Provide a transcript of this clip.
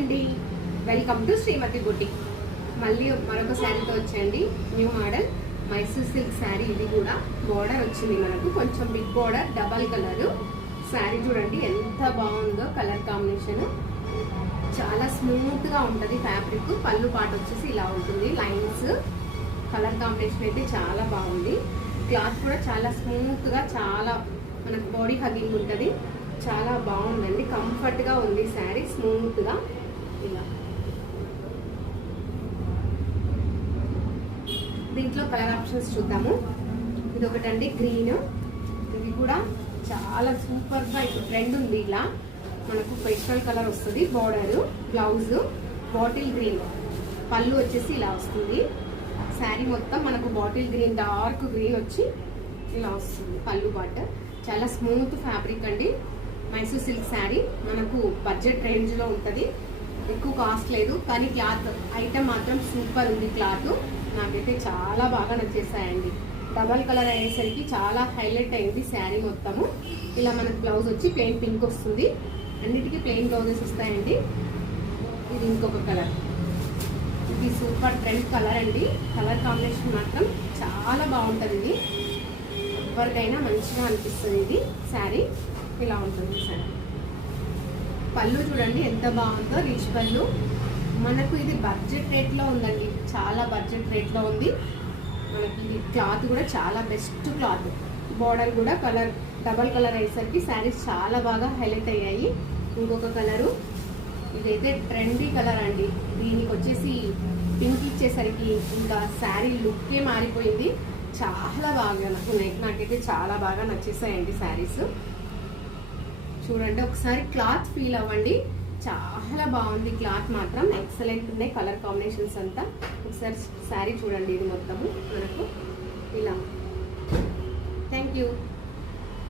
అండి, welcome to Shrimati boutique. మళ్ళీ మరొక శారీతో వచ్చేయండి. New model Mysore silk sari. ఇది కూడా బోర్డర్ వచ్చింది మనకు, కొంచెం big border, double colour sari. చూడండి ఎంత బాగుందో కలర్ కాంబినేషన్, చాలా స్మూత్ గా ఉంటుంది ఫ్యాబ్రిక్. పళ్ళు పాట వచ్చేసి ఇలా ఉంటుంది, లైన్స్. కలర్ కాంబినేషన్ అయితే చాలా బాగుంది. క్లాత్ కూడా చాలా స్మూత్ గా, చాలా మనకు బాడీ హగ్గింగ్ ఉంటుంది. చాలా బాగుందండి, కంఫర్ట్ గా ఉంది శారీ, స్మూత్ గా. ఇలా దీంట్లో కలర్ ఆప్షన్స్ చూద్దాము. ఇది ఒకటండి గ్రీన్, ఇది కూడా చాలా సూపర్ గా ఇప్పుడు ట్రెండ్ ఉంది. ఇలా మనకు పేస్టల్ కలర్ వస్తుంది. బార్డర్, బ్లౌజ్ బాటిల్ గ్రీన్, పళ్ళు వచ్చేసి ఇలా వస్తుంది. శారీ మొత్తం మనకు బాటిల్ గ్రీన్, డార్క్ గ్రీన్ వచ్చి ఇలా వస్తుంది పళ్ళు పాట. చాలా స్మూత్ ఫ్యాబ్రిక్ అండి. మైసూర్ సిల్క్ శారీ మనకు బడ్జెట్ రేంజ్ లో ఉంటుంది, ఎక్కువ కాస్ట్ లేదు. కానీ క్లాత్ ఐటమ్ మాత్రం సూపర్ ఉంది. క్లాత్ నాకైతే చాలా బాగా నచ్చేసాయండి. డబల్ కలర్ అయ్యేసరికి చాలా హైలైట్ అయింది శారీ మొత్తము. ఇలా మనకు బ్లౌజ్ వచ్చి ప్లెయిన్ పింక్ వస్తుంది. అన్నిటికీ ప్లెయిన్ బ్లౌజెస్ వస్తాయండి. ఇది ఇంకొక కలర్, ఇది సూపర్ ట్రెండ్ కలర్ అండి. కలర్ కాంబినేషన్ మాత్రం చాలా బాగుంటుంది. ఇది ఎవరికైనా మంచిగా అనిపిస్తుంది. ఇది శారీ ఇలా ఉంటుంది. శారీ పళ్ళు చూడండి ఎంత బాగుందో, రిచ్ పళ్ళు. మనకు ఇది బడ్జెట్ రేట్లో ఉందండి, చాలా బడ్జెట్ రేట్లో ఉంది. మనకి క్లాత్ కూడా చాలా బెస్ట్ క్లాత్. బోర్డర్ కూడా కలర్ డబల్ కలర్ అయ్యేసరికి శారీస్ చాలా బాగా హైలైట్ అయ్యాయి. ఇంకొక కలరు, ఇదైతే ట్రెండీ కలర్ అండి. దీనికి వచ్చేసి పింక్ ఇచ్చేసరికి ఇంకా శారీ లుక్కే మారిపోయింది. చాలా బాగా ఉన్నాయి, నాకైతే చాలా బాగా నచ్చేసాయండి శారీస్. చూడండి ఒకసారి క్లాత్ ఫీల్ అవ్వండి, చాలా బాగుంది క్లాత్ మాత్రం. ఎక్సలెంట్ ఉన్నాయి కలర్ కాంబినేషన్స్ అంతా. ఒకసారి శారీ చూడండి, ఇది మొత్తము మనకు ఇలా. Thank you.